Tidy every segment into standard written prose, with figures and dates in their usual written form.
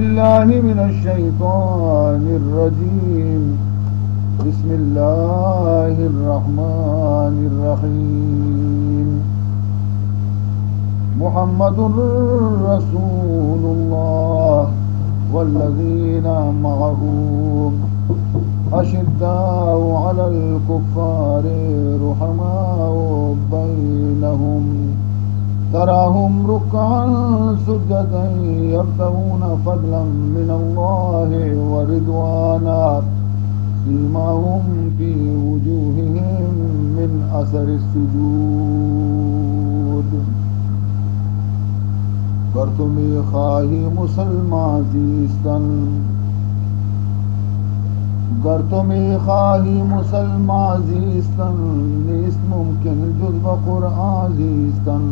بالله من الشيطان الرجيم. بسم الله الرحمن الرحيم. محمد رسول الله والذين معه أشداء على الكفار رحماء بينهم تراهم ركعا سجدا يبتغون فضلا من الله ورضوانا سيماهم في وجوههم من أثر السجود. گر تو میخواهی مسلمان زیستن، گر تو میخواهی مسلمان زیستن، نیست ممکن جز با قرآن زیستن.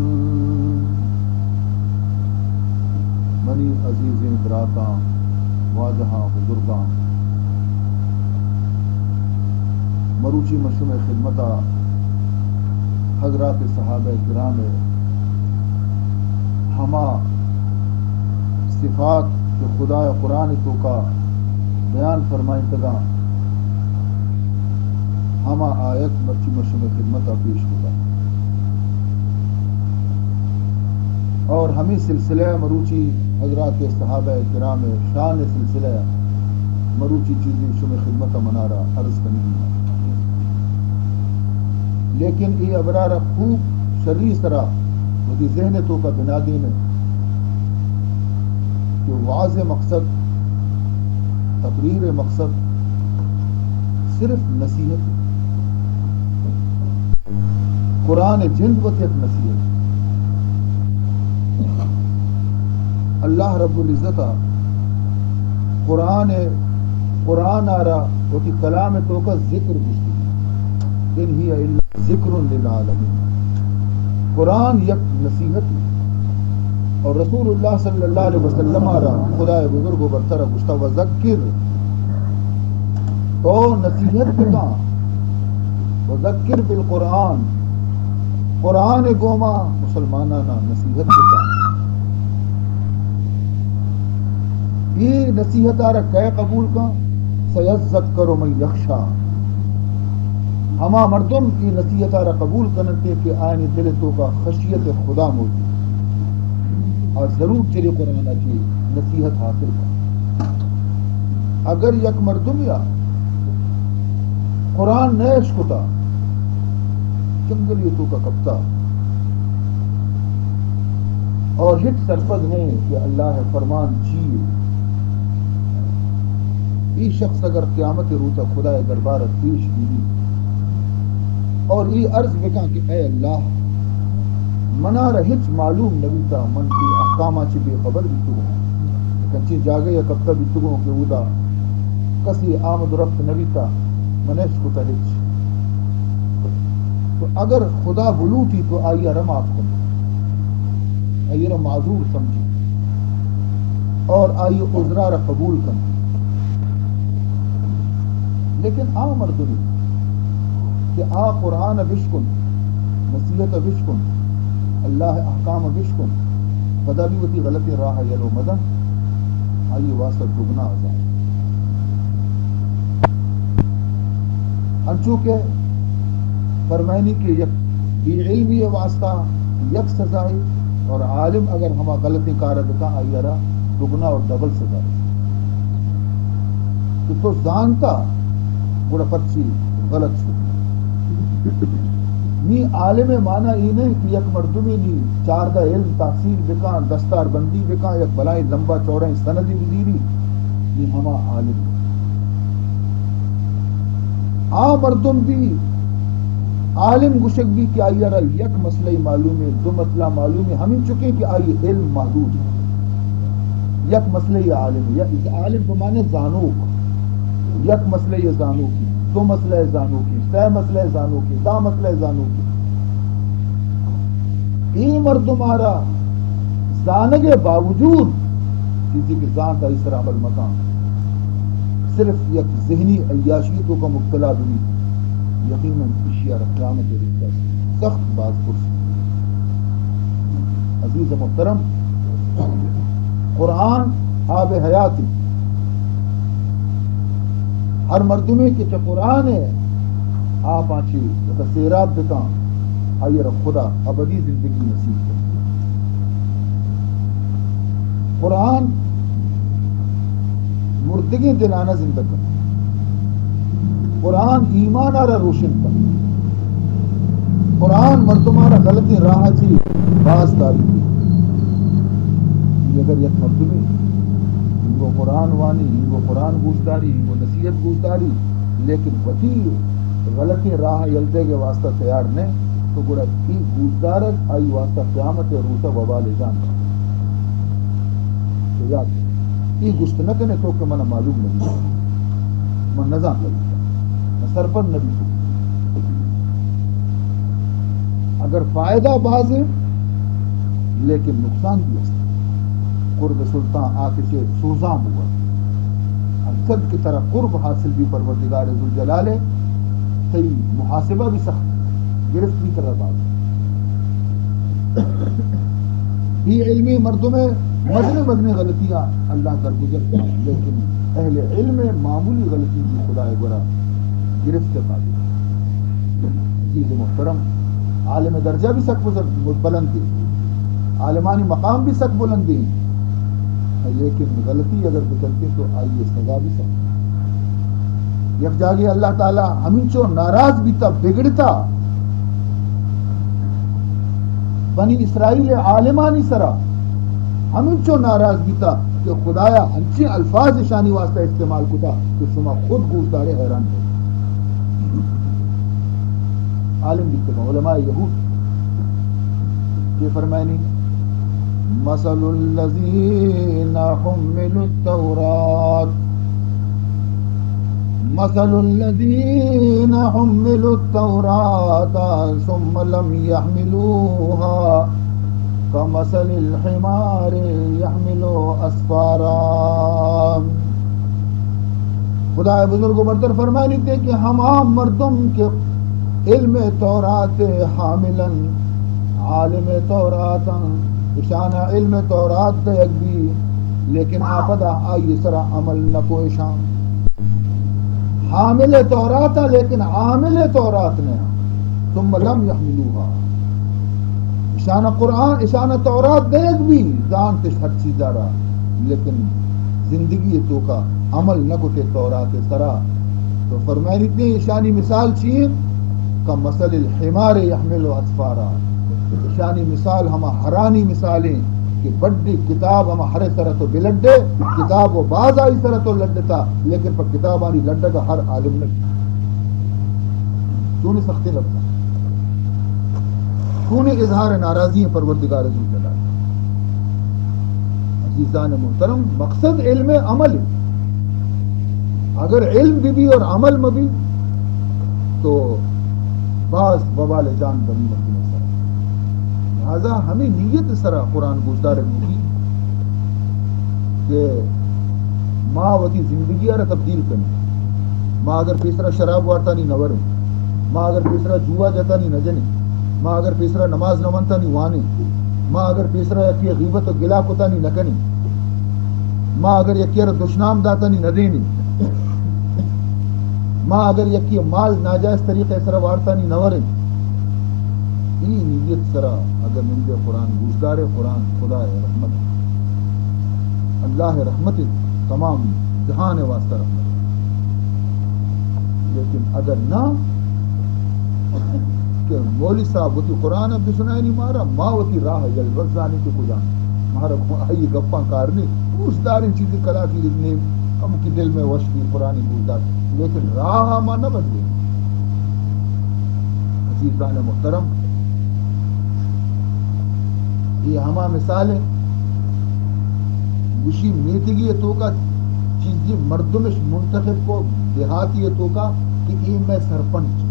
منی عزیز براتاں واجہاں بزرگاں مروچی مشروع خدمتہ حضرات صحابہ کرام ہما صفات جو خدا قرآن تو کا بیان فرمائیں تگا ہما آیت مرچی مشروع خدمتہ پیش ہوگا اور ہمیں سلسلہ مروچی حضرات صحابہ کرام شان سلسلہ مروچی چیزیں شمع خدمتہ منارہ عرض کرنی ہے، لیکن یہ ابرار خوب شرعی طرح مجھے ذہن تو کا بنادی میں کہ واضح مقصد تقریر مقصد صرف نصیحت، قرآن جلد و ایک نصیحت. اللہ رب العزت قرآن آرہ وہ کی کلام تو کا ذکر گشتی ان ہی الا ذکر للعالمین. قرآن یک نصیحت اور رسول اللہ صلی اللہ علیہ وسلم آرہ خدا بزرگ و برتر گشتہ و ذکر تو نصیحت بکا و ذکر بالقرآن، قرآن گوما مسلمانانا نصیحت بکا. یہ نصیحت آرہ کہ قبول کا سیذکر من یخشا، ہما مردم کی نصیحت آرہ قبول کرنتے کہ آئین دل تو کا خشیت خدا موجود اور ضرور چلے قرآن کی نصیحت حاصل کر. اگر یک مردم یا قرآن نیش کتا چنگلی تو کا کپتا اور ہٹ سرپد نہیں کہ اللہ فرمان چیئے، یہ شخص اگر قیامت روتا خدا دربار پیش بھی اور یہ عرض بکا کہ اے اللہ منا رہچ معلوم نبی تا من کی احکامہ چی بے خبر بھی تو کنچی جاگے یا کبتا بھی تو کہ اودا کسی آمد رفت نبی تا منش کو تہچ تو اگر خدا بلوٹی تو آئیہ رم آپ کن آئیہ رم معذور سمجھی اور آئیہ عذرہ را قبول کن. لیکن مردمی کہ قرآن بشکن نصیحت بشکن اللہ احکام بشکن خدا بھی وتی غلطی راہ یلو مدن آئی واسطہ دگنا آزاد. انچوکہ فرمائنی کہ یک بی علمی واسطہ یک سزائی اور عالم اگر ہما غلطی کارا بکا آئی را دگنا اور ڈبل سزائی. تو زانتا بڑا پرچی غلط شد نی عالم مانا یہ نہیں کہ یک مردمی نی چاردہ علم تحصیل بکا دستار بندی بکا یک بلائی لمبا چوڑا سندی وزیری نی ہما عالم. مردم بھی عالم گشک بھی کہ آئی را یک مسئلہ معلوم ہے دو مسئلہ معلوم ہے ہمیں چکے کہ آئی علم محدود ہے. یک مسئلہ عالم ہے یک عالم بمانے زانوک، یک مسئلہ زانو کی، دو مسئلہ زانو کی، سہ مسئلہ زانو کی، دا مسئلہ زانو کی. این مردم آرہ زانگے باوجود کسی کی ذات ایسر عمل مکان صرف یک ذہنی عیاشیتوں کا مبتلا بھی یقیناً اشیاء قیامت رکھتا سخت باز پرس. عزیز محترم، قرآن آب حیاتی ہر مردمے کے چا قرآن ہے آپ آنچی سیراب بکاں آئی رب خدا ابدی زندگی نصیب کر قرآن مردگی دلانا زندہ کر قرآن ایمان آرہ روشن کر قرآن مردمارا غلطی راہ چی باز داری کی اگر یک مردمی وہ قرآن وانی وہ قرآن گوشداری وہ نصیحت گوشداری لیکن وطی غلطی راہ یلدے کے واسطہ تیار نے تو گوڑا کی گوشدارت آئی واسطہ قیامت روسا وبال جان تو یاد یہ گشت نہ کنے تو کہ منہ معلوم نہیں من نظام لگتا میں سرپر نبی کو اگر فائدہ باز ہے لیکن نقصان بھی ہے قرب سلطان آکے سے سوزاں ہوا حسد کی طرح قرب حاصل بھی پروردگار ذوالجلال ہے صحیح محاسبہ بھی سخت گرفت بھی کر رہا یہ علمی مردوں میں مدنی غلطیاں اللہ در گزر کر لیکن اہل علم معمولی غلطی بھی خدا گرا گرفت پا دی عزیز محترم عالم درجہ بھی سک بلند تھی عالمانی مقام بھی سک بلند تھی لیکن غلطی اگر بچلتی تو آئیے سزا بھی سک یک جاگی اللہ تعالی ہمیں چو ناراض بھی تا بگڑتا بنی اسرائیل عالمانی سرا ہمیں چو ناراض بھی تا کہ خدایا ہنچے الفاظ شانی واسطہ استعمال کتا کہ شما خود گوشدارے حیران ہو عالم بھی تکا علماء یہود یہ فرمائنی مثل الذین حملوا التوراة مثل الذین حملوا التوراة ثم لم يحملوها كمثل الحمار يحمل اسفارا خدا بزرگ و برتر فرمائے تھے کہ ہم عام مردم کے علم تورات حاملا عالم تورات اشانہ علم تورات دیکھ بھی لیکن آپدا آئی سرا عمل نہ کوئی شان حامل تورات لیکن عامل تورات نے ثم لم يحملوها اشانہ قرآن اشانہ تورات دیکھ بھی جانتے ہر چیز دارا لیکن زندگی تو کا عمل نہ کو تورات سرا تو فرمائے اتنی اشانی مثال چین کا مثل الحمار يحمل اسفارا اشانی مثال ہما حرانی مثالیں کہ بڑی کتاب ہما ہر طرح تو بلڈے کتاب و باز آئی طرح تو لڈتا لیکن پر کتاب آنی لڈے کا ہر عالم نے کیوں نہیں سختی لگتا کیوں نہیں اظہار ناراضی ہے پروردگار ذوالجلال عزیزان محترم مقصد علم عمل ہے اگر علم بھی اور عمل میں بھی تو بعض وبال جان بنی مدینہ سر لہذا ہمیں نیت سرا قرآن گوشدار کی کہ ماں وتی زندگی آرہ تبدیل کرنی ماں اگر پیسرا شراب وارتا نہیں نورے ماں اگر پیسرا جوا جاتا نہیں نجنے ماں اگر پیسرا نماز نمانتا نہیں وانے ماں اگر پیسرا یکی غیبت و گلا کتا نہیں نکنی ماں اگر یکی دشنام داتا نہیں ندینی ماں اگر یکی مال ناجائز طریقے سرا وارتا نہیں نورے ای نیت سرا اگر نندے قرآن گوشدار قرآن خدا رحمت اللہ رحمت تمام جہان واسطہ رحمت لیکن اگر نہ کہ مولی صاحب وتی قرآن اب سنائے نہیں مارا ماں وتی راہ جلوت جانے کے کو جان مارا آئی گپاں کارنے گوشدار چیزیں کلا کی اتنے کم کی دل میں وش کی قرآن گوشدار لیکن راہ ہما نہ بدلے عزیزان محترم یہ ہما مثال ہے گوشی میتگی تو کا چیزی مردمش منتخب کو دیہاتی تو کا کہ یہ میں سرپنچ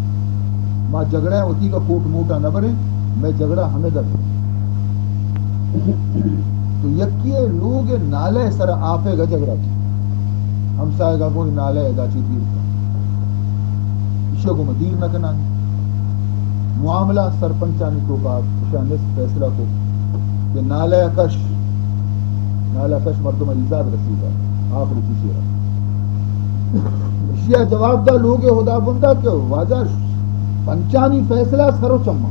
ماں جھگڑا ہوتی کا کوٹ موٹا نہ بنے میں جھگڑا ہمیں در تو یکی لوگ نالے سر آپے گا جھگڑا کی ہم سائے گا کوئی نالے گا چی دیر کا کو مدیر نہ کرنا معاملہ سرپنچانی کو کا شانس فیصلہ کو کہ نالے کش نالا کش مردم علیزاد رسیدہ آخر کسی رہا شیعہ جواب دا لوگ خدا بندہ کہ واجہ پنچانی فیصلہ سرو چمہ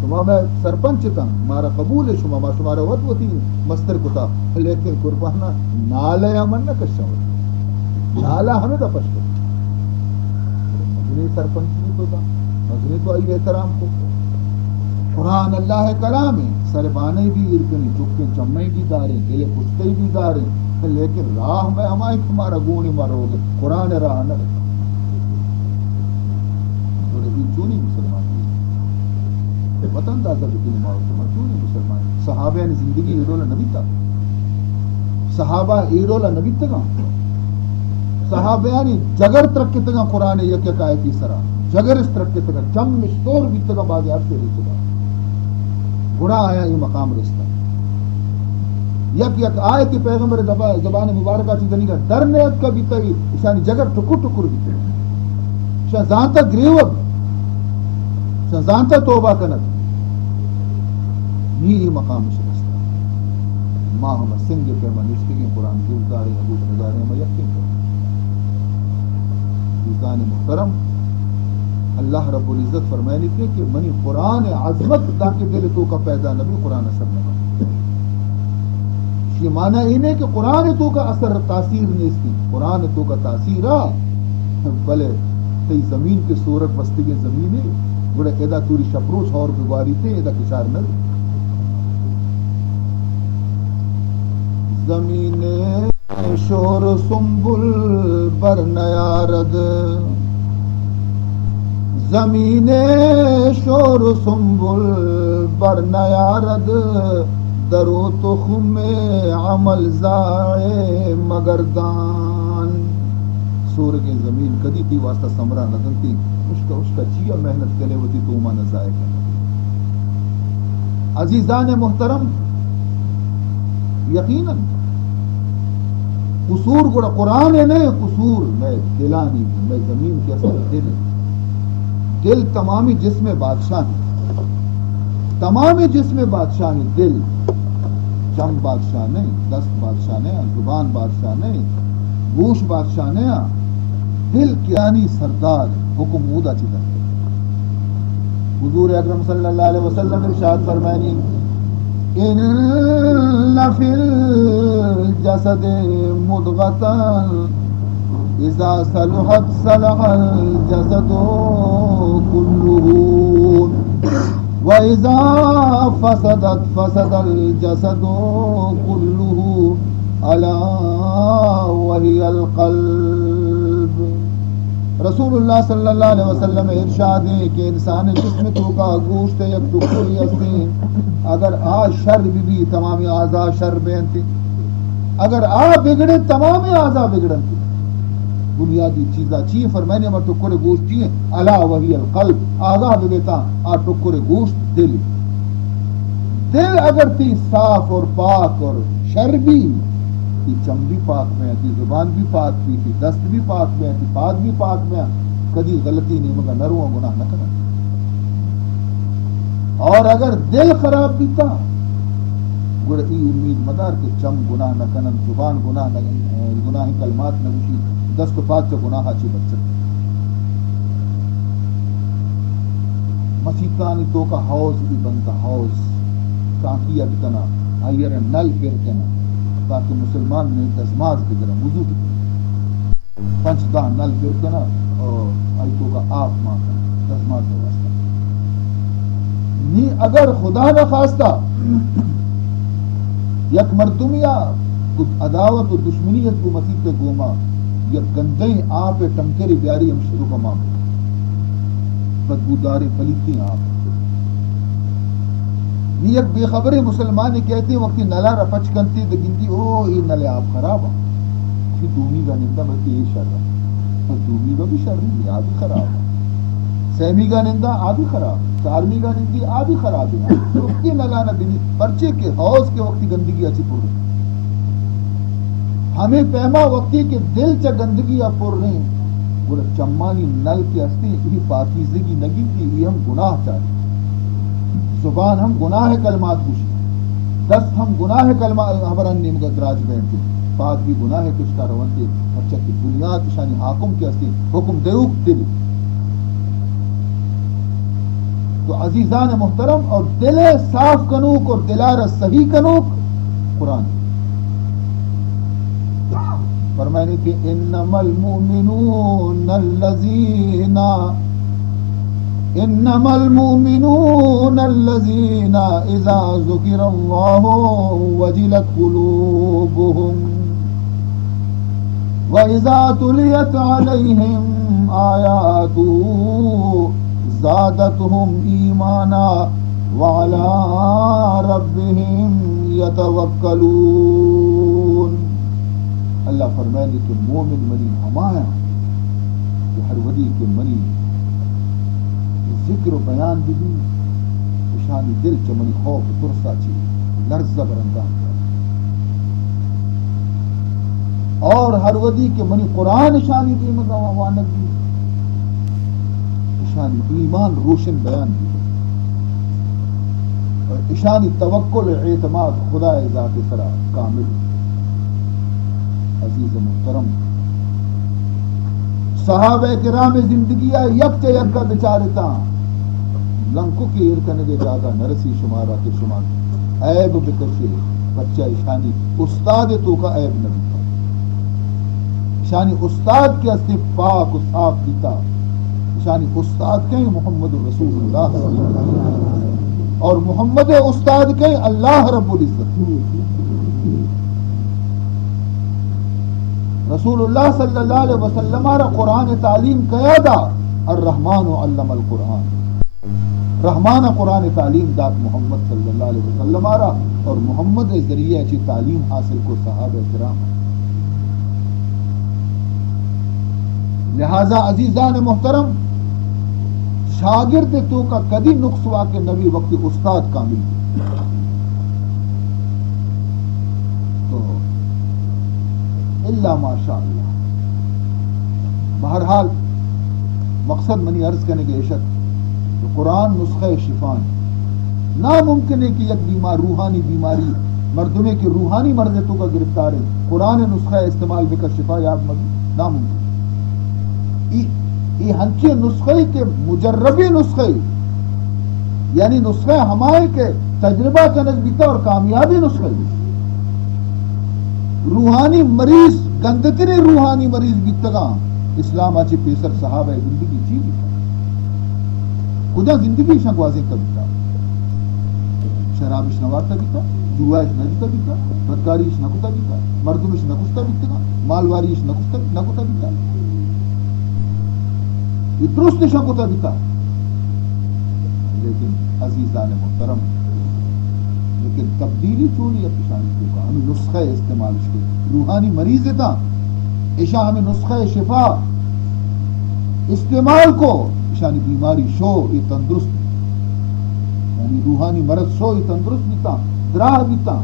شما میں سرپنچ تھا مارا قبول ہے شما شمارا وقت ہوتی مستر کتا لیکن قربانہ نالا امن نہ کشا نالا ہمیں دا پشکر مجھنے سرپنچ نہیں تو تھا مجھنے تو آئی احترام کو قرآن اللہ کلام ہے سربانے بھی ارکنی چکے چمیں بھی داریں دلے پشتے بھی داریں لیکن راہ میں ہمارے تمہارا گونی مارو گے قرآن راہ نہ رکھا تھوڑے بھی کیوں نہیں مسلمان وطن دادا بھی دل مارو تمہارا کیوں نہیں مسلمان صحابہ نے زندگی ایڈولا نبی تھا صحابہ ایڈولا نبی تھا صحابہ نے جگر ترقی تھا قرآن یک یک آیتی سرا جگر اس ترقی تھا چم مشتور بھی تھا بعد عرص سے رہی تھا گناہ آیا یہ مقام رستہ یک یک آیتی پیغمبر زبان مبارکہ چیز نہیں کر در نیت کا بھی تھی اشانی جگر ٹکر ٹکر بھی تھی شاہ زانتا گریوب شاہ زانتا توبہ کنت نیلی مقام شرستہ ماں ہم سنگ پر منشتگی قرآن جلداری نبوت نداری ہم یقین کر دوستان محترم اللہ رب العزت فرمائنی تھے کہ منی قرآن عظمت تاکہ دل تو کا پیدا نبی قرآن اثر نہ یہ معنی انہیں کہ قرآن تو کا اثر تاثیر نہیں اس کی قرآن تو کا تاثیر بلے تی زمین کے صورت بستی کے زمین ہے بڑے ایدہ توری شپروش اور بگواری تھے ایدہ کشار نل زمین شور سنبل بر نیارد زمین شور سنبل بر نیارد درو تخم عمل زائے مگردان سور کے زمین کدی تھی واسطہ سمرا ندن تھی اس کا چیا محنت کرے ہوتی تو مانا ضائع کرنا عزیزان محترم یقیناً قصور گوڑا قرآن ہے نہیں قصور میں دلانی میں زمین کے اثر دل دل تمامی جسم بادشاہ ہے تمامی جسم بادشاہ ہے دل چم بادشاہ نہیں دست بادشاہ نہیں زبان بادشاہ نہیں گوش بادشاہ نہیں دل کیانی سردار حکم مودا چیتا حضور اکرم صلی اللہ علیہ وسلم ارشاد فرمائنی ان فی الجسد مضغۃ اذا صلحت صلح الجسد كله وَإِذَا فَسَدَتْ فَسَدَ الْجَسَدُ كُلُّهُ أَلَا وَهِيَ الْقَلْبُ رسول اللہ صلی اللہ علیہ وسلم ارشاد ہے کہ انسان جسم تو کا گوشت یک ٹکڑی ہستی اگر آ شر بھی تمامی اعضاء شر بینتی اگر آ بگڑے تمامی اعضاء بگڑنتی بنیادی چیزاں چیئے فرمائنے میں ٹکڑے گوشت چیئے الا وہی القلب آگاہ دیتا آ ٹکڑے گوشت دل دل اگر تی صاف اور پاک اور شر بھی تی چم بھی پاک میں تی زبان بھی پاک بھی تی دست بھی پاک میں تی پاک بھی پاک میں کدی غلطی نہیں مگر نرو گناہ نہ کرنا اور اگر دل خراب بھی تھا گوڑا ای امید مدار کہ چم گناہ نہ کنن زبان گناہ نہ گناہ کلمات نہ گوشی دست پاک سے گناہ اچھی بچ سکتے مسیحتانی تو کا حوض بھی بنتا حوض تاکیہ بکنا آئیر نل پھر کنا تاکہ مسلمان نے دزماز بگرم وضو بگرم پنچ دہ نل پھر کنا اور آئی تو کا آپ ماں کنا دزماز بواسطہ نی اگر خدا نہ خواستہ یک مرتمیہ عداوت و دشمنیت کو مسیح کے گوما یا گندیں آپ ٹمکری بیاری ہم شروع کا معاملہ بدبودار پلیتی آپ یہ ایک بے خبر مسلمان کہتے وقتی نلا رفچ کنتی تو گنتی او یہ نلے آپ خراب ہیں کہ دومی کا نندہ بلکہ یہ شر ہے دومی کا بھی شر نہیں آپ بھی خراب ہے سیمی کا نندہ آپ بھی خراب چارمی کا نندی آپ بھی خراب ہے وقتی نلا نہ دنی پرچے کے حوض کے وقتی گندگی اچھی پور ہمیں پیما وقتی کے دل چا گندگی پر رہے بولے چمانی نل کی ہستی یہ پاکیزگی نگی تھی یہ ہم گناہ چاہتے زبان ہم گناہ کلمات پوچھی دست ہم گناہ کلمہ ہبران نیم کا دراج بیٹھتے بعد بھی گناہ کچھ کا روانتے اچھا کی بنیاد شانی حاکم کے استی حکم دیوک دل. تو عزیزان محترم اور دل صاف کنوک اور دلار صحیح کنوک قرآن فرمائنے کہ انما المؤمنون الذین اذا ذکر اللہ وجلت قلوبهم وَإِذَا تُلِيَتْ عَلَيْهِمْ آيَاتُهُ زَادَتْهُمْ إِيمَانًا وَعَلَىٰ رَبِّهِمْ يَتَوَكَّلُونَ. اللہ فرمائے کہ مومن منی ہمایا کہ ہر ودی کے منی ذکر و بیان بھی شانی دل چمنی خوف ترسا چی لرزہ برندان اور ہر ودی کے منی قرآن شانی دی مگوانک دی شانی ایمان روشن بیان دی اور اشانی توکل اعتماد خدا ذات سرا کامل. عزیز محترم صحابہ کرام زندگی یک یکا بچارتا لنکو کی ارکنگے جاگا نرسی شمارا کے شمار عیب بکشے بچہ اشانی استاد تو کا عیب نبی تھا اشانی استاد کے استے پاک و صاف دیتا اشانی استاد کہیں محمد رسول اللہ صلی اللہ علیہ وسلم اور محمد استاد کہیں اللہ رب العزت. رسول اللہ صلی اللہ علیہ وسلم را قرآن تعلیم کیا دا الرحمن علم القرآن رحمان قرآن تعلیم داد محمد صلی اللہ علیہ وسلم را اور محمد ذریعہ اچھی تعلیم حاصل کو صحابہ کرام. لہذا عزیزان محترم شاگرد تو کا کدی نقص ہوا کہ نبی وقت استاد کامل تو اللہ ماشاء اللہ. بہرحال مقصد منی عرض کرنے کے عشق تو قرآن نسخہ شفان ناممکن ہے کہ یک بیمار روحانی بیماری مردمے کی روحانی مرضیتوں کا گرفتار ہے قرآن نسخہ استعمال بکر شفا یاب ناممکن. یہ ہنچے نسخے کے مجربی نسخے یعنی نسخہ ہمارے کے تجربہ کا نزبیتا اور کامیابی نسخے روحانی مریض گندتری روحانی مریض بیتگاں اسلام آچے پیسر صحابہ زندگی جی بیتا کجا زندگی شنگوازیں کا بیتا شرابش نوارتا بیتا جوائش نجتا بیتا بدکاریش نکتا بیتا مردمش نکستا بیتا مالواریش نکتا بیتا یہ درست شنگوتا بیتا. لیکن عزیزان محترم لیکن تبدیلی چونی اپشانی کو ہمیں نسخہ استعمال شکل روحانی مریض تھا ایشا ہمیں نسخہ شفا استعمال کو ایشانی بیماری شو یہ تندرست یعنی روحانی مرض شو یہ تندرست بیتا دراہ بیتا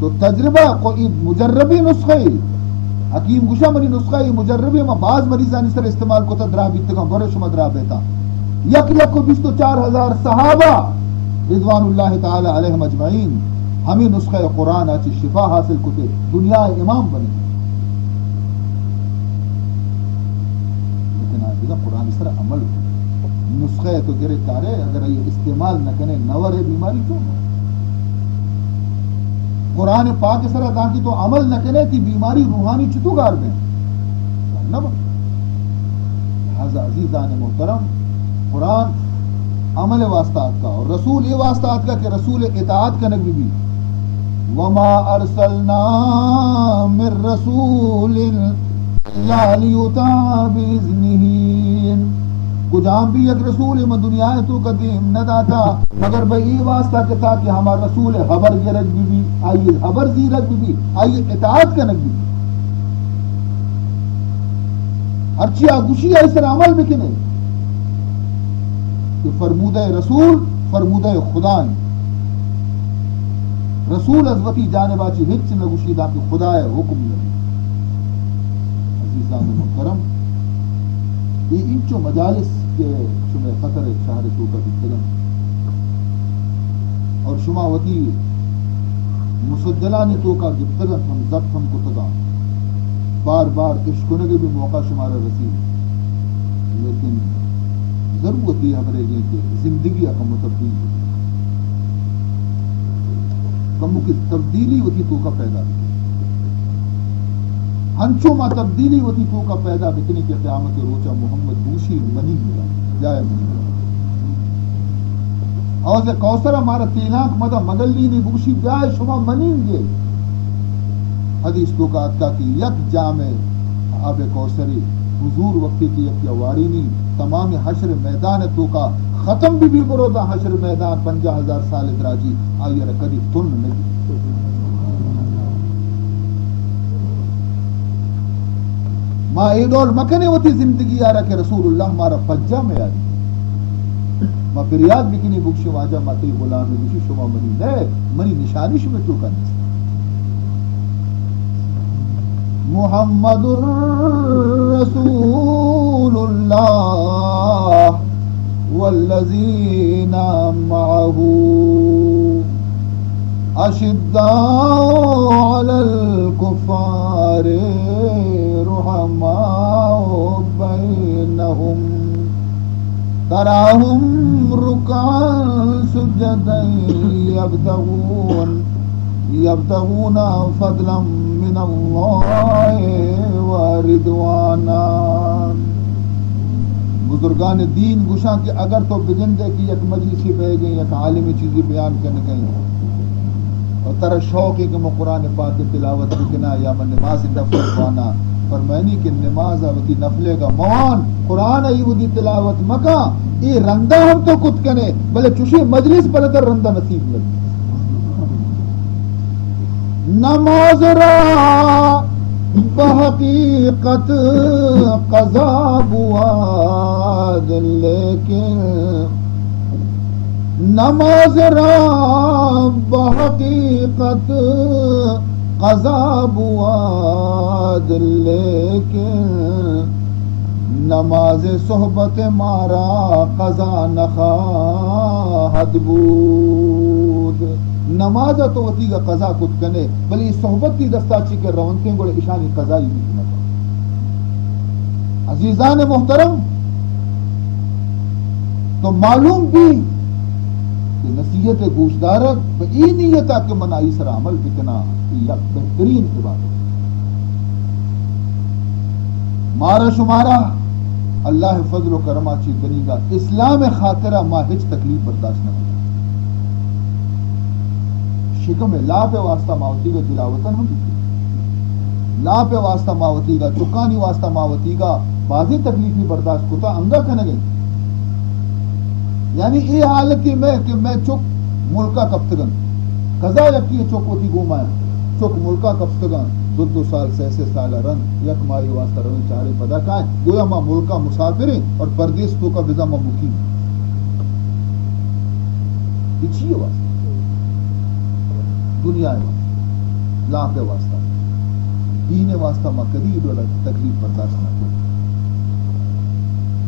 تو تجربہ کو مجربی نسخہ حکیم گوشا منی نسخہ مجربی میں بعض مریضانی سر استعمال کو تا دراہ بیتا گا گورے شما دراہ بیتا یک کو 24,000 صحابہ رضوان اللہ تعالی علیہم اجمعین ہمیں نسخہ قرآن آچی شفا حاصل کتے دنیا امام بنے. لیکن آج قرآن اس طرح عمل نسخہ تو گرے کارے اگر یہ استعمال نہ کرنے نور بیماری کیوں قرآن پاک اس طرح تاکہ تو عمل نہ کرنے کی بیماری روحانی چتو گار میں نہ بن. لہذا عزیزان محترم قرآن عمل واسطات کا اور رسول یہ واسطات کا کہ رسول اطاعت کا نبی بھی وما ارسلنا من رسول الا لیطاع باذنہ کجام بھی ایک رسول میں دنیا ہے تو قدیم نہ داتا مگر بھئی واسطہ کہ تھا کہ ہمارا رسول خبر یہ رکھ بھی آئیے خبر زی رکھ بھی آئیے اطاعت کا نبی ارچی آگوشی ایسے عمل بھی کنے کہ فرمودہ رسول فرمودہ خدا رسول عزوتی جانبا چی ہچ نگوشیدہ کہ خدا حکم لگی. عزیزان محترم یہ انچو مجالس کے شما خطر شہر تو کا بکرم اور شما وتی مسجلانی تو کا گفتگن ہم ضبط ہم کو تگا بار بار عشقنے کے بھی موقع شمارا رسی، لیکن ضرورت یہ ہمارے گئے کہ زندگی اکم تبدیل کمو کی تبدیلی ہوتی تو کا پیدا ہنچوں ماں تبدیلی ہوتی تو کا پیدا بکنے کے قیامت روچا محمد بوشی منی گیا جائے منی اور سے کوثر ہمارا تیناک مدہ مگلی نے بوشی جائے شما منیں گے حدیث تو کا آتا کی یک جامع آب کوثری حضور وقتی کی یک واری نہیں تمام حشر میدان تو کا ختم بھی برودا حشر میدان 50,000 سال دراجی آئیے رکھدی تن نہیں ما ایڈول مکنے ہوتی زندگی آ رہا کہ رسول اللہ ہمارا پجا میں آ رہی ما فریاد بکنی بکشی واجہ ماتی غلام بکشی شما منی دے منی نشانی شما چوکا نہیں محمد رسول اللہ والذین معه اشداء علی الکفار رحماء بینہم تراہم رکعا سجدا یبتغون فضلا من اللہ ورضوانا بزرگان دین گشاں کہ اگر تو بگندے کی یک مجلسی بہ گئی یک عالمی چیزی بیان کرنے گئی اور ترہ شوق ہے کہ میں قرآن پاک کی تلاوت بکنا یا میں نماز نفل پانا فرمائنی کہ نماز آوتی نفلے کا موان قرآن ایوتی تلاوت مکا یہ رندہ ہم تو کت کنے بلے چوشی مجلس بلے در رندہ نصیب لگی نماز را بحقیقت قضا بواد لیکن نماز را بحقیقت قضا بواد لیکن نماز صحبت مارا قضا نخواہد بود نماز تو وتی کا قضا کت کنے بلی صحبت کی دستا چی کے رونتیں گوڑے اشانی قضائی نہیں نکا عزیزان محترم تو معلوم بھی کہ نصیحت گوشدارک ای نیتا کہ منائی سر عمل بکنا یک بہترین عبادت مارا شمارا اللہ فضل و کرما چی گنی گا اسلام خاطرہ ما ہچ تکلیف برداشت نہ شکم لا پہ واسطہ ماوتی کا تلاوتن ہم لا پہ واسطہ ماوتی کا چکانی واسطہ ماوتی کا بازی تکلیف نہیں برداشت کتا انگا کھنے گئی یعنی یہ حالت کی میں کہ میں چک ملکہ کبتگن قضا یکی چک ہوتی گومایا چک ملکہ کبتگن 2 سال سے سالہ رن یک مائی واسطہ رن چارے پدا کائیں گویا ماں ملکہ مسافریں اور پردیس تو کا وزا ماں مقیم اچھی واسطہ دنیا واسطہ لا پہ واسطہ دین واسطہ ماں قریب تکلیف برداشت نہ کریں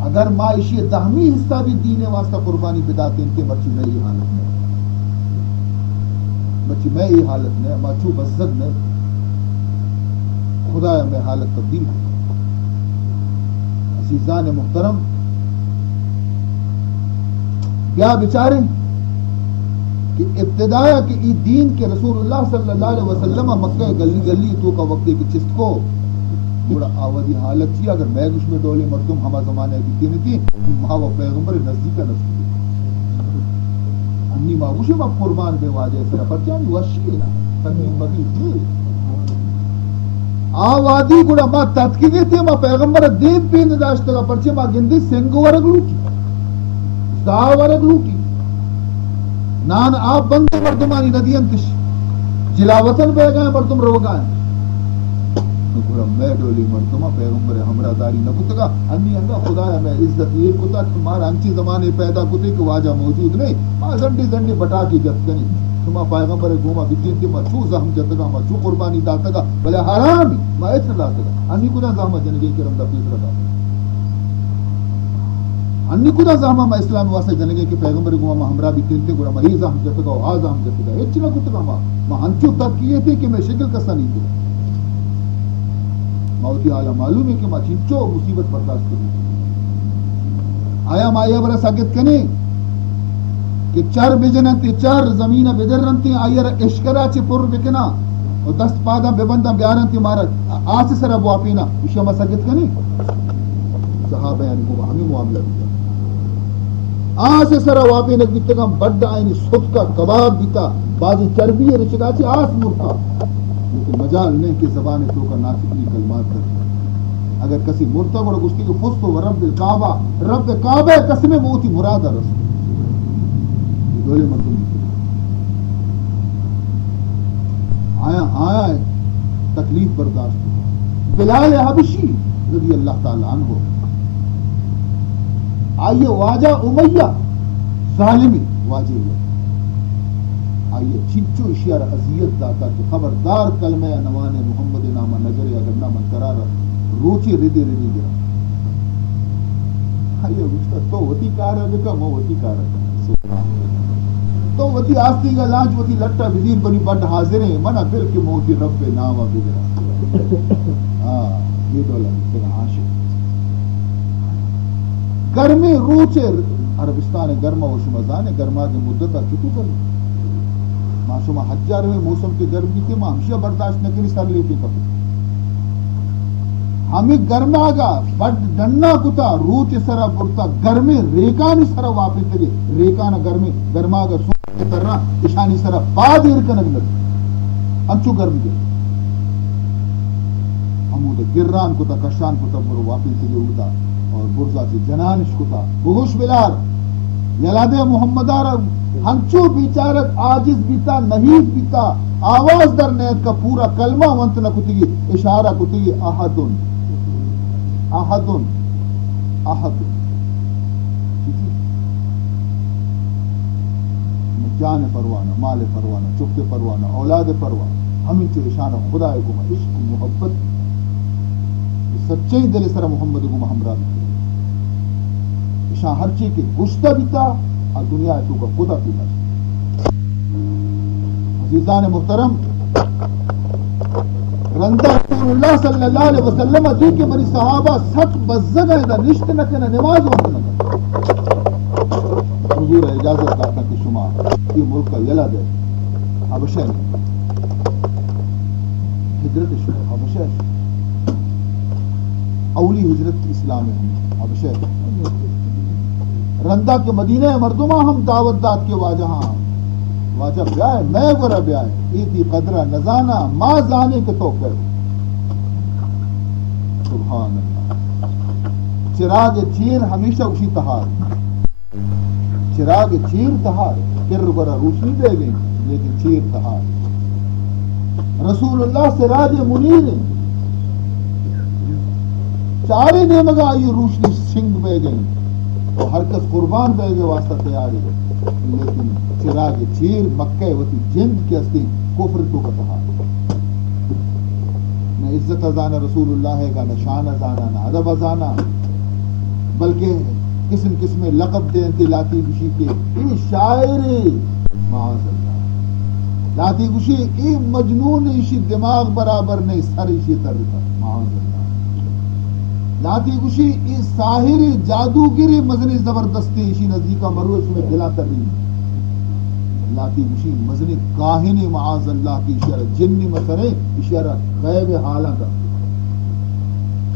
اگر ماں اشی دہمی حصہ بھی دین واسطہ قربانی بداتے ان کے بچی میں یہ حالت میں بچی میں یہ حالت میں ماں چو بزد میں خدا میں حالت تبدیل ہو عزیزان محترم کیا بیچارے کہ ابتدایا کہ ای دین کے رسول اللہ صلی اللہ علیہ وسلم مکہ گلی گلی تو کا وقت کی چست کو بڑا آوازی حالت تھی اگر میں اس میں ڈولے مردم ہما زمانے کی تین تھی وہاں وہ پیغمبر نزدیک نزدیک انی ماغوشی ماں قربان بے واجہ سرا پرچانی وشی ہے نا تنین بگی تھی آوازی گڑا ماں تدکیگی تھی ماں پیغمبر دین پین داشتا گا پرچے ماں گندی سنگ ورگ لوٹی دا ورگ لوٹی نان آپ بندے مردمانی ندی انتش جلاوطن بے گئے مردم رو گئے گوڑا میں ڈولی مردمہ پیغمبر ہمرا داری نکتا انی انگا خدایا میں عزت یہ کتا تمہارا انچی زمانے پیدا کتے کہ واجہ موجود نہیں ماں زنڈی زنڈی بٹا کی جت کنی تمہا پیغمبر گوما بکین کی ماں چو زہم جتگا ماں چو قربانی داتگا بلے حرامی ماں اتنا داتگا انی کنا زہمہ جنگی کرم دا پیسر داتگا انی کدا زہما ما اسلام واسطے جنگے کہ پیغمبر کو ما ہمراہ بھی تینتے گڑا ما ہی زہم جتگا و آزہم جتگا اچھی نہ کتگا ما ہنچو تک کیے تھے کہ میں شکل کسا نہیں تھے موتی آیا معلوم ہے کہ ما چنچو مصیبت برداشت کریں آیا ما آیا برا ساکت کنے کہ چار بجننتی چار زمین بدرنتی آیا اشکرا چی پر بکنا اور دست پادا ببندہ بیارنتی مارا آس سر ابو آپینا اشیا ما ساکت کنے صحابہ یعنی کو ہمیں معاملہ بھی آس سر واپی نک بیتگم بڑا آئینی سخت کا کباب بیتا بعضی چربی رچگا چی آس مرتا لیکن مجال نہیں کہ زبان تو کا ناطقی کلمات کرتا اگر کسی مرتا بڑا گشتی کہ فستو و رب الکعبہ رب کعبہ قسم موتی مرادہ رسول یہ دولے مردم آیا ہے تکلیف برداشت بلال حبشی رضی اللہ تعالیٰ عنہ آئیے واجہ امیہ ظالمی واجہ آئیے چنچو اشیار عذیت داتا کہ خبردار کلمہ نوان محمد نامہ نگر اگر نامہ قرار روچی ردی گرا آئیے گشتا تو وطی کارا بکا مو وطی کارا تو وطی آستی گا لانچ وطی لٹا وزیر بنی بند حاضر ہیں منا دل کے موتی رب نامہ بگرا یہ دولا سنا عاشق گرمی روچے عربستان گرما و شما زانے گرما کی مدتا چکو کر ما شما حجار میں موسم کی گرمی تھی ما ہمشہ برداشت نہ کری سر لیتی کبھی ہمیں گرما گا بڑ ڈننا کتا روچ سرا برتا گرمی ریکانی سرا واپس تگے ریکانا گرمی گرما گا سوچ کرنا اشانی سرا بعد ارکنگ لگ انچو گرمی گا ہمو دا گران کتا کشان کتا برو واپس تگے اڑتا اور برزا سے جنانش کتا بہوش بلال یلاد محمد ہنچو بیچارت عاجز بیتا نحیف بیتا آواز در نیت کا پورا کلمہ ونت نہ کتگی اشارہ کتگی احدن احدن احدن جان پروانہ مال پروانہ چکتے پروانہ اولاد پروانہ ہمیں چو اشارہ خدا کو عشق محبت سچے دل سر محمد کو ہمراہ اشان ہر چیز کے گشتہ بیتا اور دنیا تو کا خدا پیتا عزیزان محترم رندہ رسول اللہ صلی اللہ علیہ وسلم دی کہ بنی صحابہ سچ بزگہ دا نشت نہ کنا نماز وقت نہ حضور اجازت داتا کہ شما یہ ملک کا یلا دے حبشہ ہجرت شما حبشہ اولی ہجرت اسلام ہے حبشہ رندہ کے مدینہ مردمہ ہم دعوت داد کے واجہ بیائے میں گرہ بیائے ایتی قدرہ نزانہ ما زانے کے تو کر سبحان اللہ چراغ چیر ہمیشہ اسی تہار چراغ چیر تہار پھر برا روشنی دے گئی لیکن چیر تہار رسول اللہ سراج منیر چارے نے مگا یہ روشنی سنگ بے گئی اور ہر کس قربان بے گئے واسطہ تیاری ہے لیکن چراغ چیر مکہ وتی جند کی ہستی کفر تو کہا نہ عزت ازانا رسول اللہ ہے نہ شان ازانا نہ ادب ازانا بلکہ قسم قسم لقب دے انتی لاتی گوشی کے ای شاعر معاذ اللہ لاتی گوشی ای مجنون ایشی دماغ برابر نہیں سر ایشی ترتا معاذ اللہ لاتی گوشی ای ساحری جادوگری مزنی زبردستی ایشی نزدیکا مروش میں دلا تبین لاتی گوشی مزنی کاہنی معاذ اللہ کی اشارہ جنی مسرے اشارہ غیب حالہ کا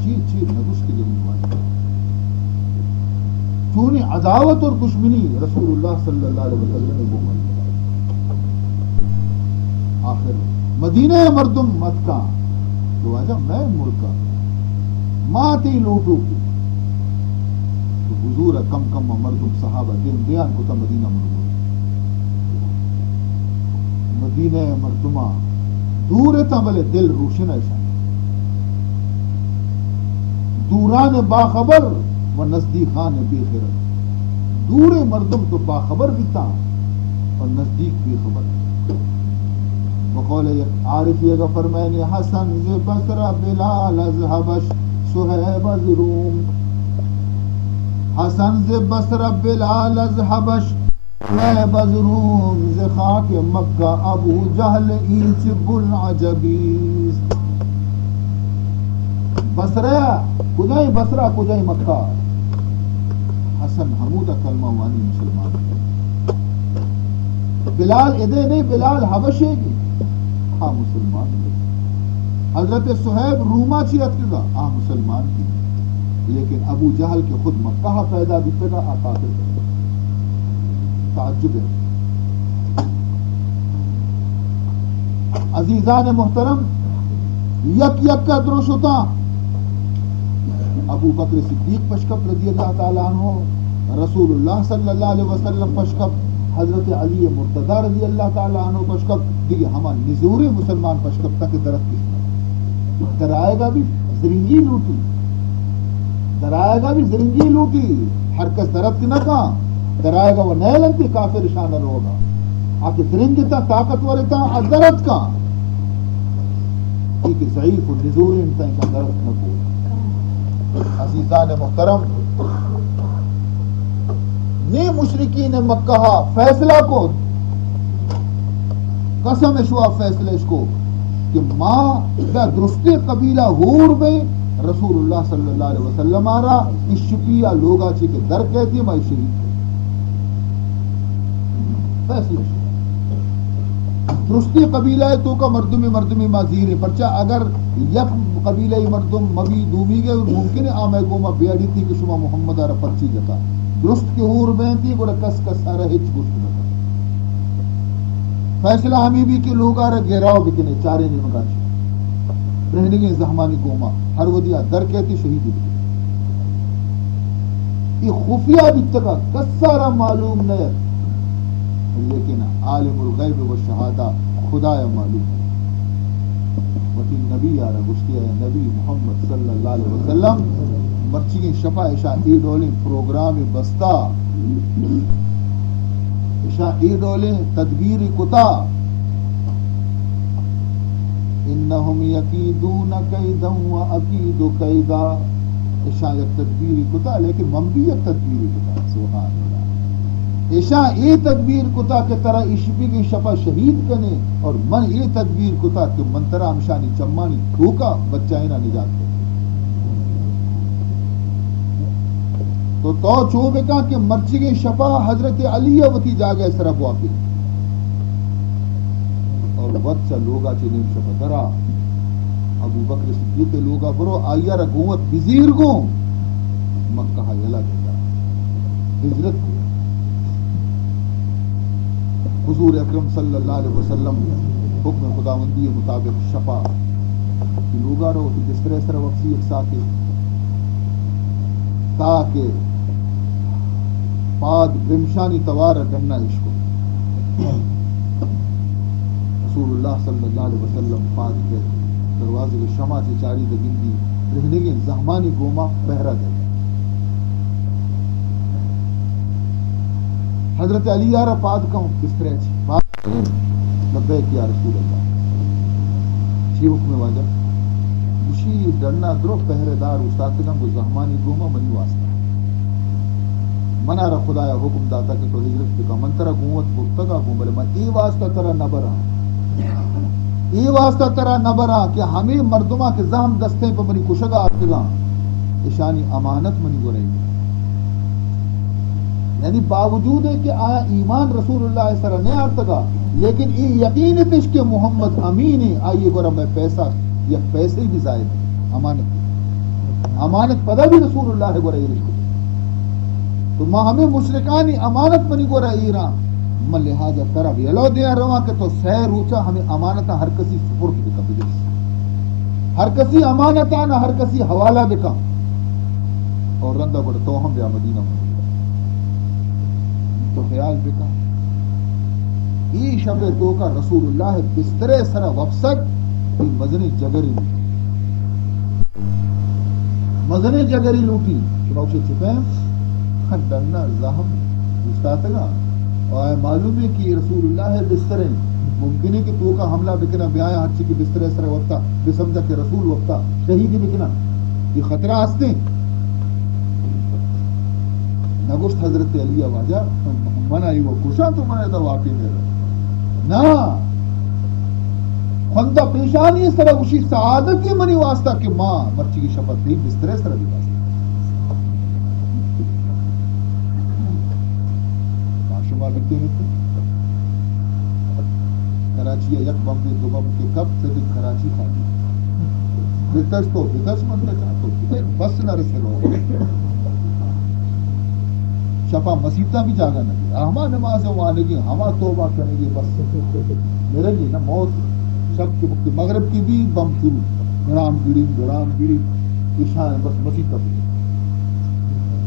چیر نگوش کے جنی واجہ چونی عداوت اور دشمنی رسول اللہ صلی اللہ علیہ وسلم کو آخر مدینہ مردم مکہ تو واجہ میں ملکہ ماتی لوٹو کی تو حضور کم کم مردم صحابہ دین دیان کو تا مدینہ مردم مدینہ مردمہ دور تا بلے دل روشن ایسا دوران باخبر و نزدیکان بے خیرت دور مردم تو باخبر بھی تا اور نزدیک بے خبر وقول عارف یہ فرمائنی حسن ز بصرہ بلال از حبش صہیب از روم حسن ز بصرہ بلال از حبش شعیب از روم ز خاک مکہ ابو جہل ایچ بلعجبیست بصرہ کجای بصرہ کجای مکہ حسن حمودہ کلمہ وانی مسلمان بلال ادے نہیں بلال حبشے کی ہاں مسلمان حضرت صہیب روما چیت کے گا ہاں مسلمان کی لیکن ابو جہل کے خود مکہ پیدا بھی پیدا کافر تعجب ہے عزیزان محترم یک یک کا درست ہوتا ابو بکر صدیق پشکپ رضی اللہ تعالیٰ عنہ رسول اللہ صلی اللہ علیہ وسلم پشکپ حضرت علی مرتضی رضی اللہ تعالیٰ عنہ پشکپ دیکھئے ہما نزوری مسلمان پشکپ تک درست کس درائے گا بھی زرنگی لوٹی درائے گا بھی زرنگی لوٹی ہر کس درد نہ کہاں درائے گا وہ نئے لگتی کافر شانر ہوگا آکے زرنگی تا طاقتور تا درد کا ٹھیک ضعیف و نزوری انتا انسان درد نہ کو عزیزان محترم نی مشرکین مکہ فیصلہ کو قسم شوا فیصلے اس کو کہ ماں دا درستی قبیلہ ہور میں رسول اللہ صلی اللہ علیہ وسلم آ رہا اس شپیہ لوگا چی کے در کہتی مائی شریف فیصلے درستی قبیلہ ہے تو کا مردمی مازیر پرچہ اگر یک قبیلہ مردم مبی دومی گئے ممکن ہے آمے گوما بیڑی تھی کہ شما محمد آرہ پرچی جتا درست کے ہور بینتی گوڑا کس کس سارا ہچ گوشت لگا فیصلہ ہمیں بھی کہ لوگ آرہ گھیراؤ بکنے چارے نہیں مگا چھے رہنے گئے زہمانی گوما ہر ودیا در کہتی شہیدی بکنے یہ خفیہ بھی تکا کس سارا معلوم نہیں لیکن عالم الغیب و شہادہ خدا معلوم ہے وقتی نبی آرہ گشتی ہے نبی محمد صلی اللہ علیہ وسلم مرچی شفا اشاء ایڈولیں پروگرام بستا اشاء ایڈولیں تدبیر کتا انہم یکیدون قیدا و اکید قیدا اشاء یک تدبیر کتا لیکن من بھی یک تدبیر کتا سبحان اللہ ایشا یہ تدبیر کتا کہ ترہ اشپی کی شفا شہید کنے اور من یہ تدبیر کتا کہ من ترہ ہمشانی چمانی ٹھوکا بچائینا نجات کنے تو چوبے کا کہ مرچی کی شفا حضرت علی وتی جاگے سرب واقعی اور وقت سا لوگا چنین شفا درہ ابو بکر صدیق لوگا برو آئیا رگوت بزیر گو مکہ یلا دیتا ہجرت کو حضور اکرم صلی اللہ علیہ وسلم حکم خداوندی مطابق شفا کی لوگا رو تو جس طرح سر وقتی ایک ساتھ تاکہ پاد گمشانی توار گھننا عشق رسول اللہ صلی اللہ علیہ وسلم پاد کے دروازے کے شمع سے چاری دگن دی رہنے کے زہمانی گوما پہرا دے حضرت علی آرہ پاد کا ہوں کس طرح چی پاد لبیک یا رسول اللہ چی حکم واجہ اسی ڈرنا درو پہرے دار استاد کا وہ زہمانی گوما منی واسطہ منا را خدایا حکم داتا کہ تو ہجرت بکا من ترہ گوت بکتگا گوم بلے من ای واسطہ ترہ نبرا ای واسطہ ترہ نبرا کہ ہمیں مردمہ کے زہم دستیں پر منی کشگا آتگا اشانی امانت منی گو رہی یعنی باوجود ہے کہ آیا ایمان رسول اللہ اس طرح نہیں آتگا لیکن ای یقین تش کہ محمد امین ہے آئیے گورا میں پیسہ یا پیسے بھی زائد ہے امانت پدا بھی رسول اللہ ہے گورا رشکو تو ماں ہمیں مشرکانی امانت منی گورا ایران من لہذا طرف یلو دیا روا کہ تو سیر روچا ہمیں امانتا ہر کسی سپرد بکا بجرس ہر کسی امانتا نہ ہر کسی حوالہ بکا اور رندہ بڑا تو ہم بیا مدینہ میں تو خیال بکا ای شب تو کا رسول اللہ بسترے سر وفسک ای مزنی جگری لوٹی چنانچہ چھپے ڈرنا زہم گستاتا گا اور معلوم ہے کہ رسول اللہ ہے بسترے ممکن ہے کہ تو کا حملہ بکنا بیایا ہر چی کی بسترے سر وقتا بسمجھا کہ رسول وقتا شہیدی بکنا یہ خطرہ ہستے نگوشت حضرت علی واجہ من آئی وہ کشا تو میں تو واقعی میرا نا خندہ پیشانی اس طرح اسی سعادت کی منی واسطہ کہ ماں مرچی کی شپت دی بسترے اس طرح دی واسطہ معاشمہ بکتے ہوتے کراچی یک بم دے دو بم کے کب سے دن کراچی کھاتی بتش تو بتش منتے چاہتو بس نہ رسے رو شفا مسیطہ بھی جاگا نہ ہما نماز وانے کی ہما توبہ کرنے کی بس میرے لیے نا موت شب کے وقت مغرب کی بھی بم شروع گرام گیڑی اشان بس مسیطہ بھی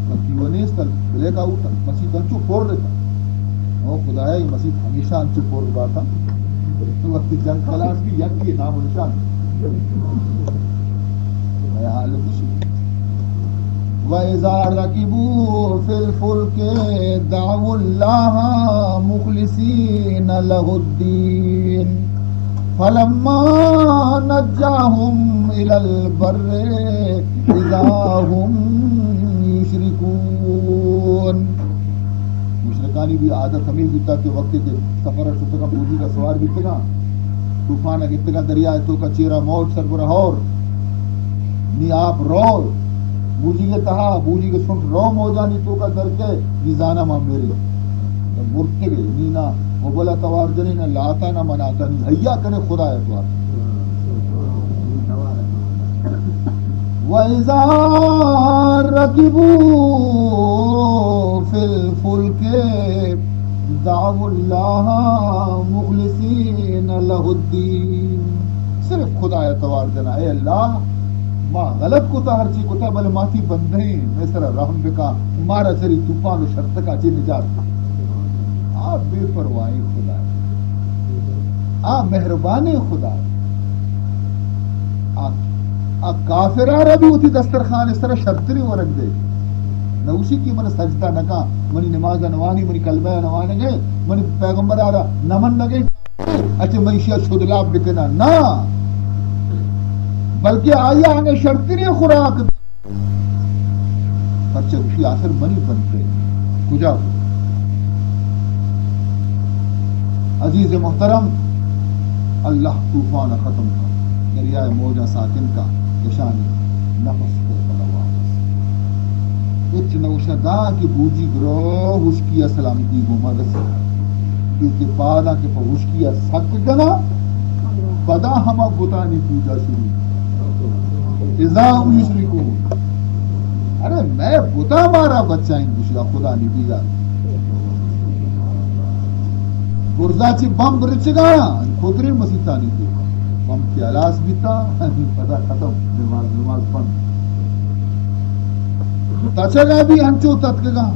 بلکی ونیس تل بلیک آؤٹ تل مسیطہ انچو پھوڑ لیتا وہ خدایا یہ مسیط ہمیشہ انچو پھوڑ باتا وقت جنگ خلاص کی یک کی نام و نشان میں حالت اسی وَإِذَا رَكِبُوا فِي الْفُلْكِ دَعَوُا اللَّهَ مُخْلِصِينَ لَهُ الدِّينَ فَلَمَّا نَجَّاهُمْ إِلَى الْبَرِّ إِذَا هُمْ يُشْرِكُونَ مشرکانی بھی عادت ہمیں دیتا کہ وقت کے سفر شتگا بوجی کا سوار بھی تگا طوفان گتگا دریا تو کا چیرا موت سر برہور نی آپ رو بوجی کے تہا بوجی کے سن رو موجانی تو کا در کے نیزانا ماں میرے مرتے گئے نینا وہ بولا توار جنی نہ لاتا نہ مناتا نہیں حیاء کرے خدا ہے تو آپ وَإِذَا رَكِبُوا فِي الْفُلْكِ دَعَوُا اللَّهَ مُخْلِصِينَ لَهُ الدِّينَ صرف خدا ہے توار جنا اے اللہ ماں غلط کو تا ہر چی کو تا بل ماتی بندیں میں سر رحم بکا مارا سری طوفان و شرط کا چی نجات آپ بے پرواہی خدا ہے آپ مہربانی خدا ہے آپ کافرارا بھی ہوتی دسترخوان اس طرح شرطری وہ رکھ دے نہ اسی کی من سجدہ نکا منی نماز نوانی منی کلمہ نوانے گئے منی پیغمبر آرہا نمن نگے اچھے منی شیعہ شدلاب بکنا نا بلکہ آیا آنگے شرطری خوراک بچے اسی آخر منی بنتے کجا عزیز محترم اللہ طوفان ختم کر دریائے موجہ ساکن کا نشانی نفس کو واپس اچ نوشدا کی بوجی گرو حشکیہ سلامتی گوما رسی کیونکہ پادا کے پا حشکیہ سک گنا بدا ہما بتانی پوجا شروع اذا ہم یشرکون ارے میں بتا مارا بچہ ان دوسرا خدا نہیں دیگا گرزا چی بم برچگا خودری مسیطہ نہیں دیگا بم کی علاس بیتا پتا ختم نماز بند تچگا بھی ہنچو تتگا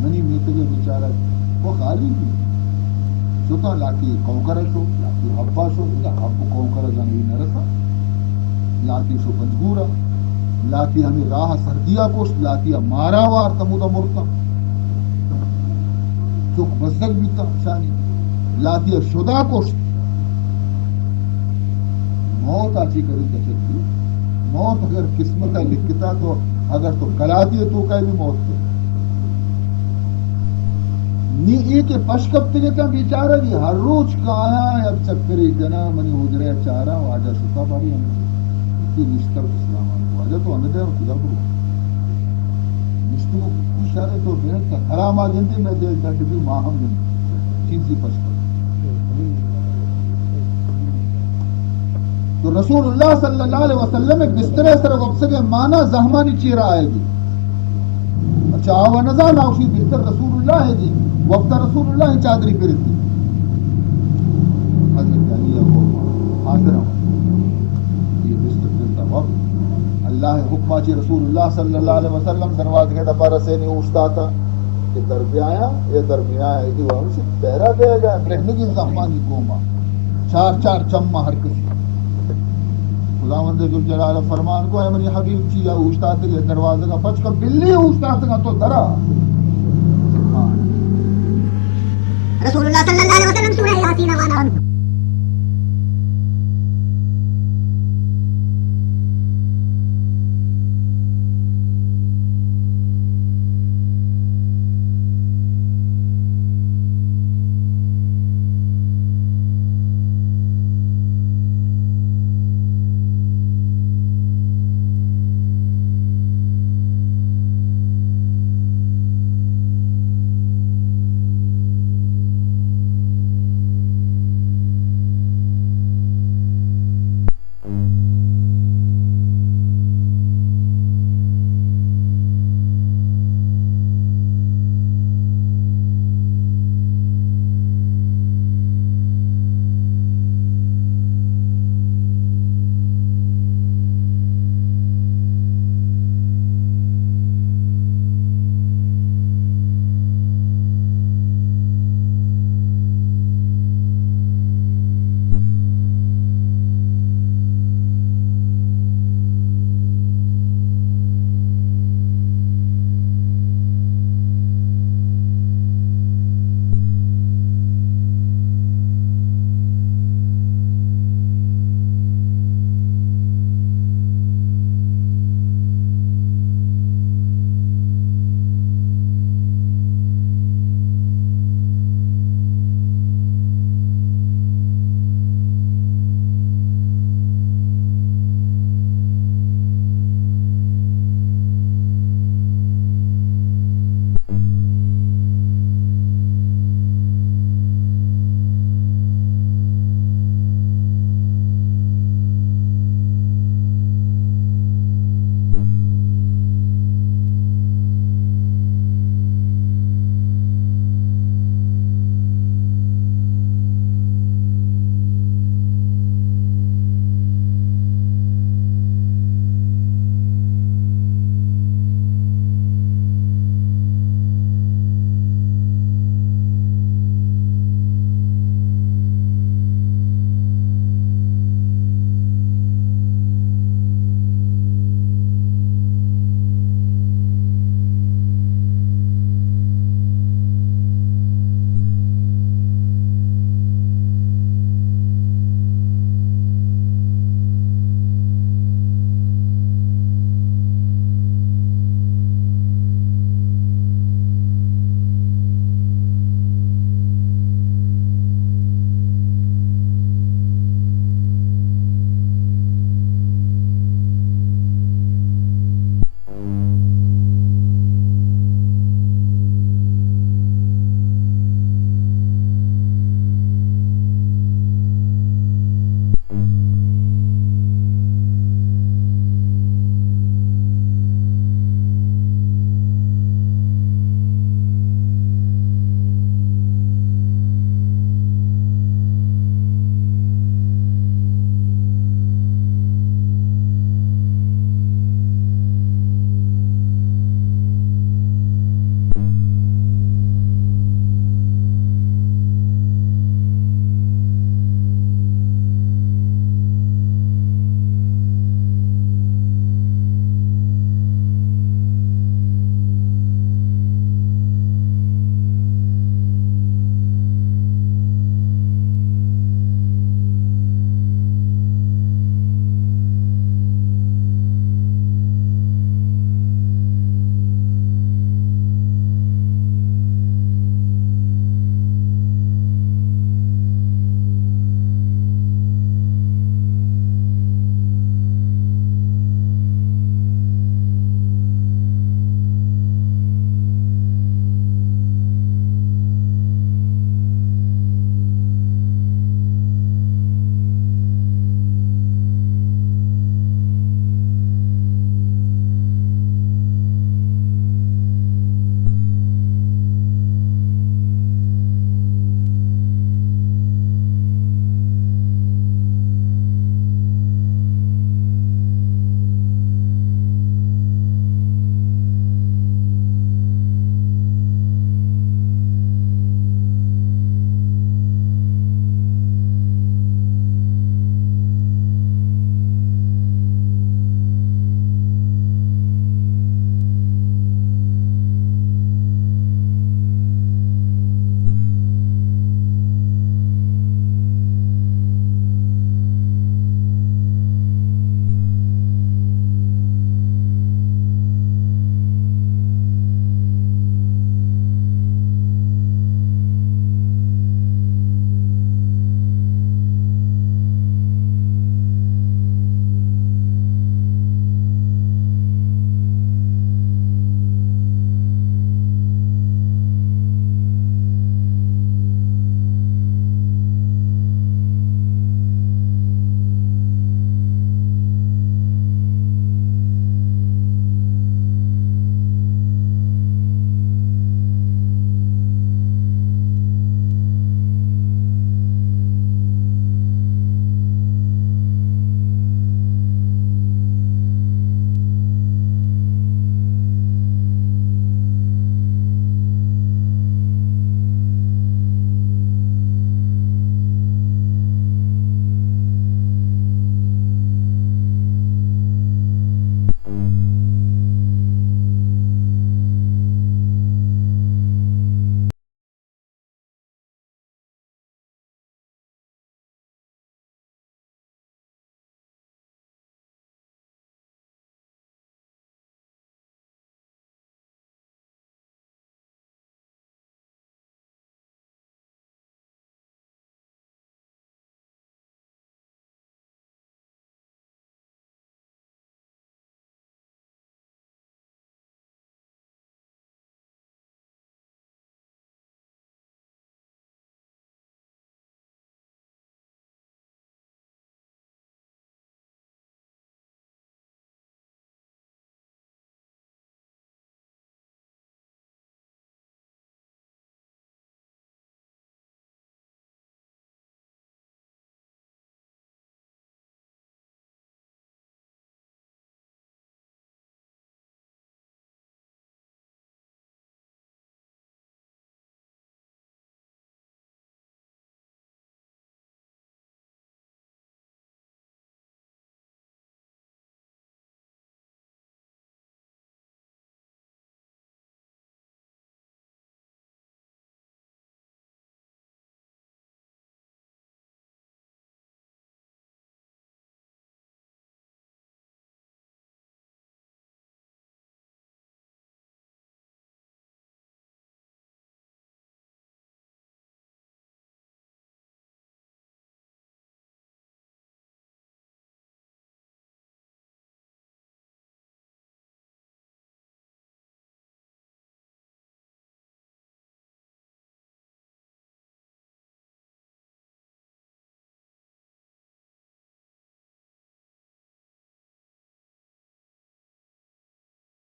منی میتگے بیچارہ وہ خالی بھی شتا لاکی کونکر شو لاکی حبا شو یا حب کونکر جانوی نرسا لاکی شو بنجگورا لاکی ہمیں راہ سردیا کوش لاکی مارا وار تمودا مرتا چوک بزدگ بیتا شانی لاکی شدا کوش موت آچی کری دچتی موت اگر قسمت لکھتا تو اگر تو کلاتی ہے تو کئی بھی موت کے نی ای کے پشکب تگتا بیچارہ جی ہر روز کا آیا اب چکری جنا منی حجرے چارا واجہ شتا باری ہمیں کی نشتر اسلام آنکو واجہ تو ہمیں دے اور خدا کرو نشتر کو اشارے تو بیرد تا حرام آجندی میں دے جاٹ بھی ماہم جندی چیزی پشکب تو رسول اللہ صلی اللہ علیہ وسلم ایک بسترے سر وقت کے مانا زہمانی چیرہ آئے گی اچھا آوہ نظر ناوشی بستر رسول اللہ ہے جی وقت رسول اللہ چادری پر تھی حضرت علی کو حاضر ہوں یہ بستر پرتا وقت اللہ حکمہ چی رسول اللہ صلی اللہ علیہ وسلم دروازے کے دفعہ رسینی اوشتا تھا کہ دربی آیا یہ دربی آیا یہ وہاں سے پہرا دے گا برہنگی زہمانی کوما چار چار چمہ ہر کسی خداوند ذوالجلال فرمان کو ہے منی حبیب چیا اوشتات کے دروازے کا پچ کا بلی اوشتات کا تو درا رسول اللہ صلی اللہ علیہ وسلم سورہ یاسین وانا